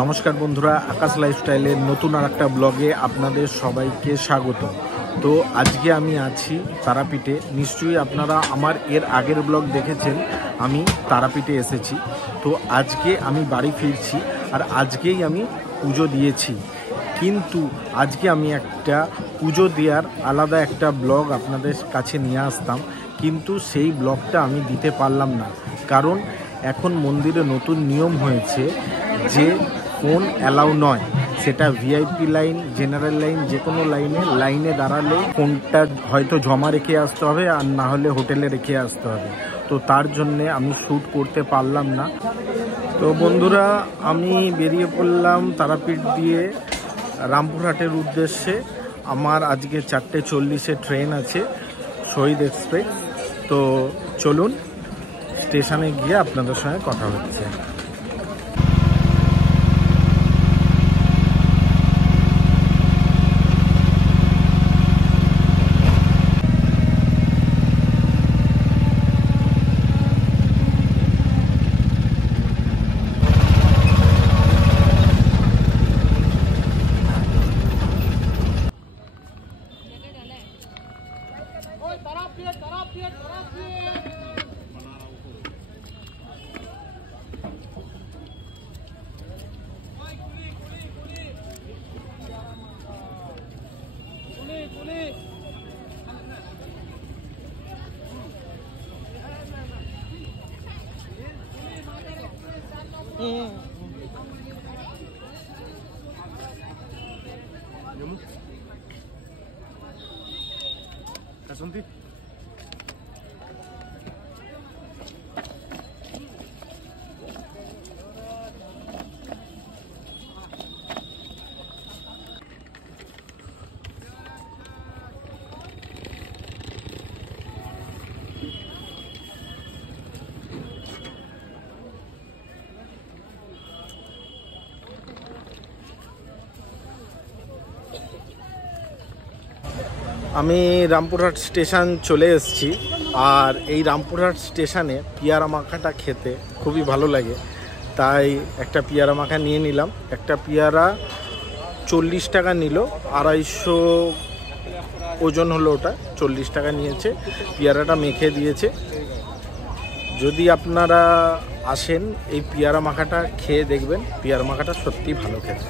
নমস্কার বন্ধুরা, আকাশ লাইফস্টাইলের নতুন আর একটা ব্লগে আপনাদের সবাইকে স্বাগত। তো আজকে আমি আছি তারাপীঠে। নিশ্চয়ই আপনারা আমার এর আগের ব্লগ দেখেছেন, আমি তারাপীঠে এসেছি। তো আজকে আমি বাড়ি ফিরছি, আর আজকেই আমি পুজো দিয়েছি। কিন্তু আজকে আমি একটা পুজো দেওয়ার আলাদা একটা ব্লগ আপনাদের কাছে নিয়ে আসতাম, কিন্তু সেই ব্লগটা আমি দিতে পারলাম না। কারণ এখন মন্দিরে নতুন নিয়ম হয়েছে যে ফোন অ্যালাউ নয়। সেটা ভিআইপি লাইন, জেনারেল লাইন, যে কোনো লাইনে দাঁড়ালে ফোনটা হয়তো জমা রেখে আসতে হবে, আর না হলে হোটেলে রেখে আসতে হবে। তো তার জন্যে আমি শ্যুট করতে পারলাম না। তো বন্ধুরা, আমি বেরিয়ে পড়লাম তারাপীঠ দিয়ে রামপুরহাটের উদ্দেশ্যে। আমার আজকে 4:40 ট্রেন আছে, শহীদ এক্সপ্রেস। তো চলুন, স্টেশনে গিয়ে আপনাদের সঙ্গে কথা হচ্ছে। আমি রামপুরহাট স্টেশন চলে এসেছি, আর এই রামপুরহাট স্টেশনে পিয়ারা মাখাটা খেতে খুবই ভালো লাগে। তাই একটা পিয়ারা মাখা নিয়ে নিলাম। একটা পিয়ারা 40 টাকা নিল, 250 ওজন হলো, ওটা 40 টাকা নিয়েছে। পিয়ারাটা মেখে দিয়েছে। যদি আপনারা আসেন, এই পিয়ারা মাখাটা খেয়ে দেখবেন, পিয়ারা মাখাটা সত্যিই ভালো খেতে।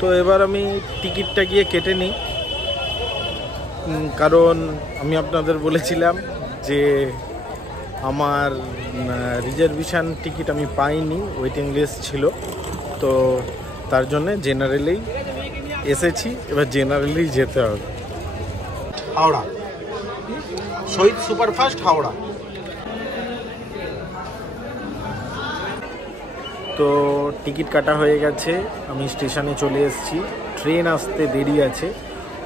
তো এবার আমি টিকিটটা গিয়ে কেটে নিই, কারণ আমি আপনাদের বলেছিলাম যে আমার রিজার্ভেশন টিকিট আমি পাইনি, ওয়েটিং লিস্ট ছিল। তো তার জন্যে জেনারেলেই এসেছি, এবার জেনারেলেই যেতে হবে। হাওড়া, শহীদ সুপারফাস্ট হাওড়া। তো টিকিট কাটা হয়ে গেছে, আমি স্টেশনে চলে এসেছি। ট্রেন আসতে দেরি আছে।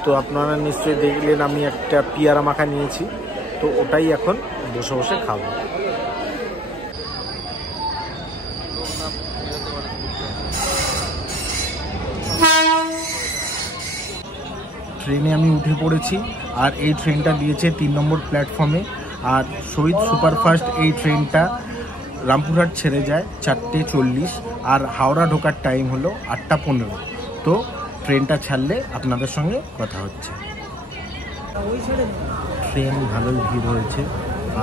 তো আপনারা নিশ্চয়ই দেখলেন আমি একটা পিয়ারা মাখা নিয়েছি, তো ওটাই এখন বসে বসে খাবো। ট্রেনে আমি উঠে পড়েছি, আর এই ট্রেনটা দিয়েছে 3 নম্বর প্ল্যাটফর্মে। আর শহীদ সুপারফাস্ট এই ট্রেনটা রামপুরহাট ছেড়ে যায় 4:40, আর হাওড়া ঢোকার টাইম হলো 8:15। তো ট্রেনটা ছাড়লে আপনাদের সঙ্গে কথা হচ্ছে। ট্রেন ভালোই ভিড় হয়েছে,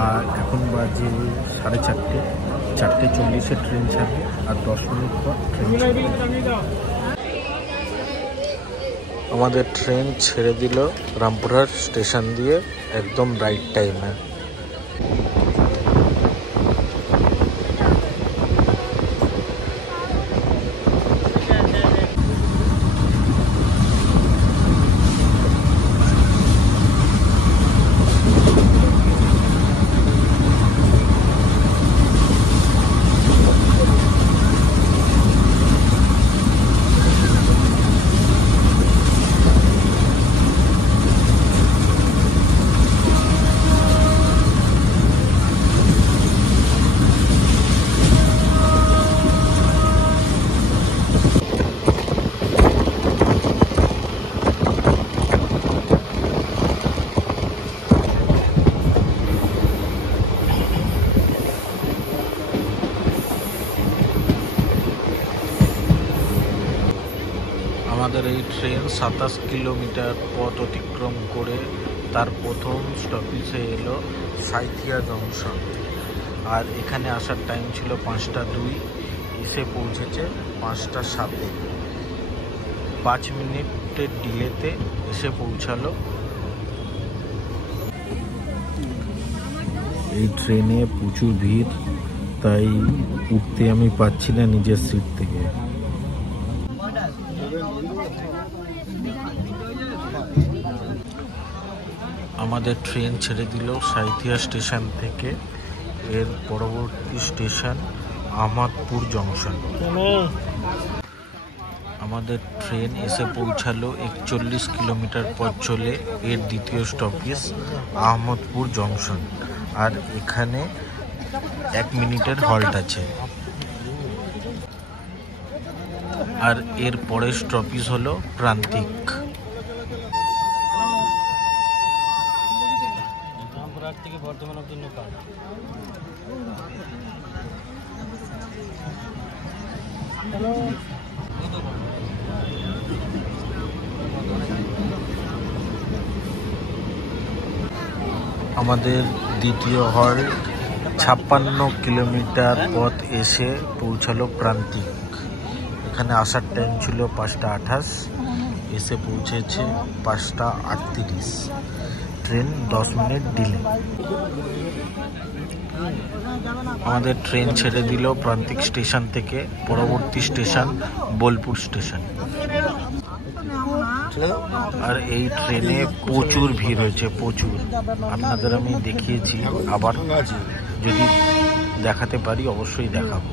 আর এখন বাজে 4:30। 4:40 ট্রেন ছাড়বে, আর 10 মিনিট পর ট্রেন ছাড়বে। আমাদের ট্রেন ছেড়ে দিল রামপুরহাট স্টেশন দিয়ে একদম রাইট টাইমে। আমাদের এই ট্রেন 27 কিলোমিটার পথ অতিক্রম করে তার প্রথম স্টপেজে এলো সাঁইথিয়া জংশন। আর এখানে আসার টাইম ছিল 5টা 2, এসে পৌঁছেছে 5টা 7-এ। 5 মিনিটের ডিলেতে এসে পৌঁছালো। এই ট্রেনে প্রচুর ভিড়, তাই উঠতে আমি পাচ্ছি না নিজের সিট থেকে। আমাদের ট্রেন ছেড়ে দিল সাঁইথিয়া স্টেশন থেকে। এর পরবর্তী স্টেশন আহমদপুর জংশন। আমাদের ট্রেন এসে পৌঁছালো 41 কিলোমিটার পথ চলে। এর দ্বিতীয় স্টপেজ আহমদপুর জংশন। আর এখানে 1 মিনিটের হল্ট আছে। আর এর পরের স্টপেজ হলো প্রান্তিক। থেকে বর্ধমান অব্দি নৌকা। আমাদের দ্বিতীয় হল্ট 56 কিলোমিটার পথ এসে পৌঁছালো প্রান্তিক। এখানে আসার টাইম ছিল 5টা 28, এসে পৌঁছেছে 5টা 38। Train 10 minute delay. আমাদের ট্রেন ছেড়ে দিল প্রান্তিক স্টেশন থেকে। পরবর্তী স্টেশন বোলপুর স্টেশন। আর এই ট্রেনে প্রচুর ভিড় হয়েছে, প্রচুর। আপনাদের আমি দেখিয়েছি, আবার যদি দেখাতে পারি অবশ্যই দেখাবো।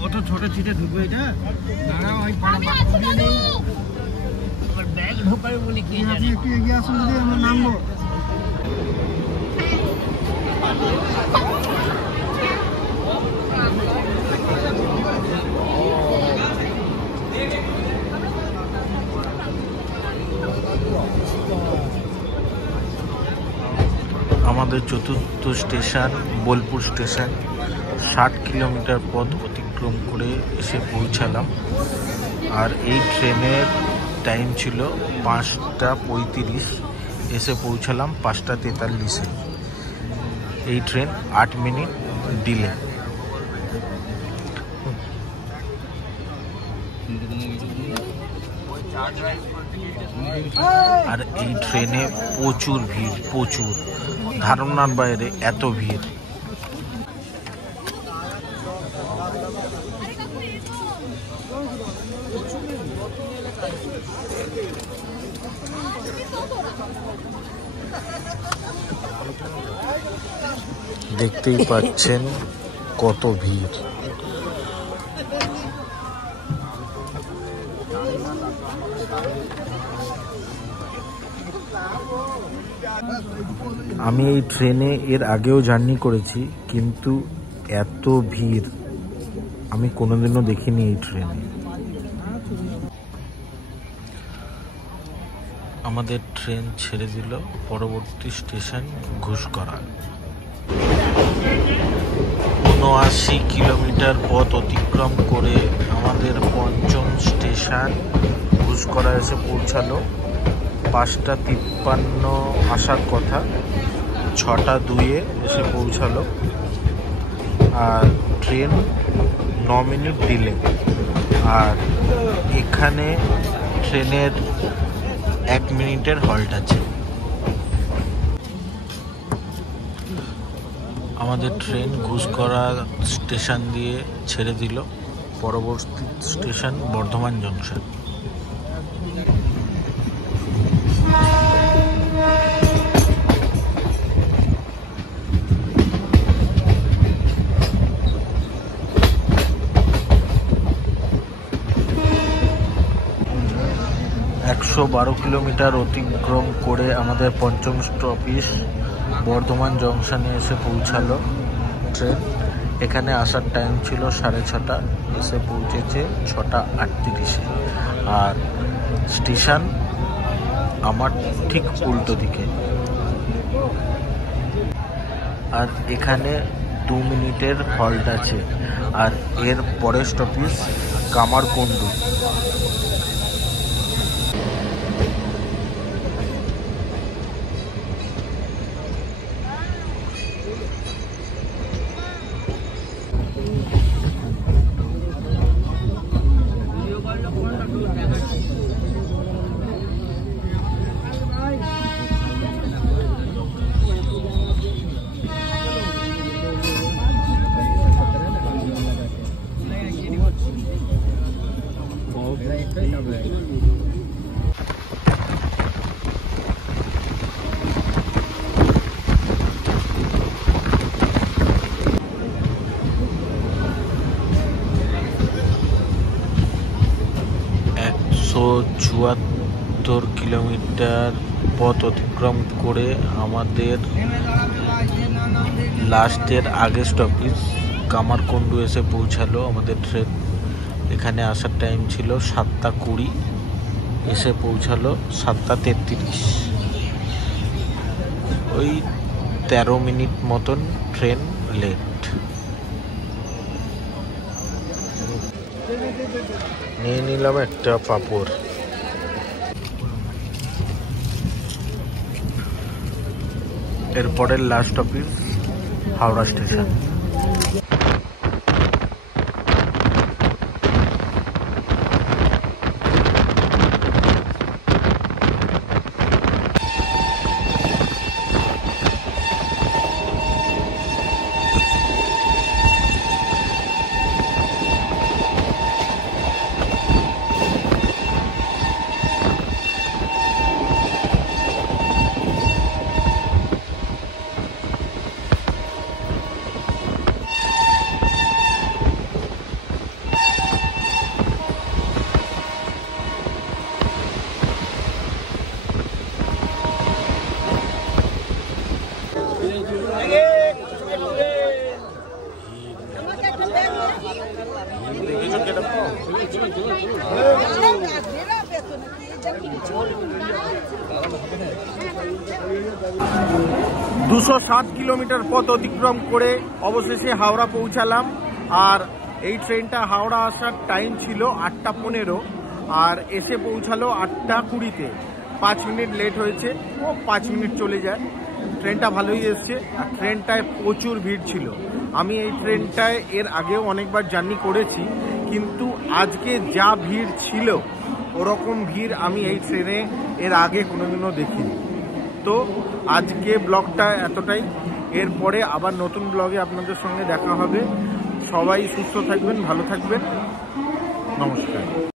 কত ছোট ছিটে ঢুকবে এটা, ব্যাগ ঢোকাবে বলে কি জানি। একটু এগিয়ে আসুন, যদি আমরা নামবো। আমাদের চতুর্থ স্টেশন বোলপুর স্টেশন। 60 কিলোমিটার পথ অতিক্রম করে এসে পৌঁছালাম। আর এই ট্রেনের টাইম ছিল 5টা 35, এসে পৌঁছালাম 5টা 43-এ। এই ট্রেন 8 মিনিট ডিলে। আর এই ট্রেনে প্রচুর ভিড়, প্রচুর, ধারণার বাইরে এত ভিড়। দেখতেই পাচ্ছেন কত ভিড়। আমি এই ট্রেনে এর আগেও জার্নি করেছি, কিন্তু এত ভিড় আমি কোনোদিনও দেখিনি এই ট্রেনে। আমাদের ট্রেন ছেড়ে দিল পরবর্তী স্টেশন ঘুষকরা। 79 কিলোমিটার পথ অতিক্রম করে আমাদের পঞ্চম স্টেশন ঘুষকরা এসে পৌঁছালো। 5টা 53 আসার কথা, 6টা 2-এ এসে পৌঁছালো। আর ট্রেন 9 মিনিট ডিলে। আর এখানে ট্রেনের 1 মিনিটের হল্ট আছে। আমাদের ট্রেন ঘুষকরা স্টেশন দিয়ে ছেড়ে দিল। পরবর্তী স্টেশন বর্ধমান জংশন। একশো 12 কিলোমিটার অতিক্রম করে আমাদের পঞ্চম স্টপেজ বর্ধমান জংশনে এসে পৌঁছালো ট্রেন। এখানে আসার টাইম ছিল 6:30, এসে পৌঁছেছে 6টা 38-এ। আর স্টেশন আমার ঠিক উল্টো দিকে। আর এখানে 2 মিনিটের হল্ট আছে। আর এর পরের স্টপেজ কামারকুন্ডু। তো 74 কিলোমিটার পথ অতিক্রম করে আমাদের লাস্টের আগের স্টপেজ কামারকুন্ডু এসে পৌঁছালো আমাদের ট্রেন। এখানে আসার টাইম ছিল 7:20, এসে পৌঁছালো 7:33। ওই 13 মিনিট মতন ট্রেন লেট। নিয়ে নিলাম একটা পাঁপড়। এরপরের লাস্ট অফিস হাওড়া স্টেশন। দুশো 7 কিলোমিটার পথ অতিক্রম করে অবশেষে হাওড়া পৌঁছালাম। আর এই ট্রেনটা হাওড়া আসার টাইম ছিল 8:15, আর এসে পৌঁছালো 8:20-তে। 5 মিনিট লেট হয়েছে, ও 5 মিনিট চলে যায়। ট্রেনটা ভালোই এসছে, আর ট্রেনটায় প্রচুর ভিড় ছিল। আমি এই ট্রেনটায় এর আগেও অনেকবার জার্নি করেছি, কিন্তু আজকে যা ভিড় ছিল ওরকম ভিড় আমি এই ট্রেনে এর আগে কোনোদিনও দেখিনি। তো আজকে ব্লগটা এতটাই। এরপরে আবার নতুন ব্লগে আপনাদের সঙ্গে দেখা হবে। সবাই সুস্থ থাকবেন, ভালো থাকবেন। নমস্কার।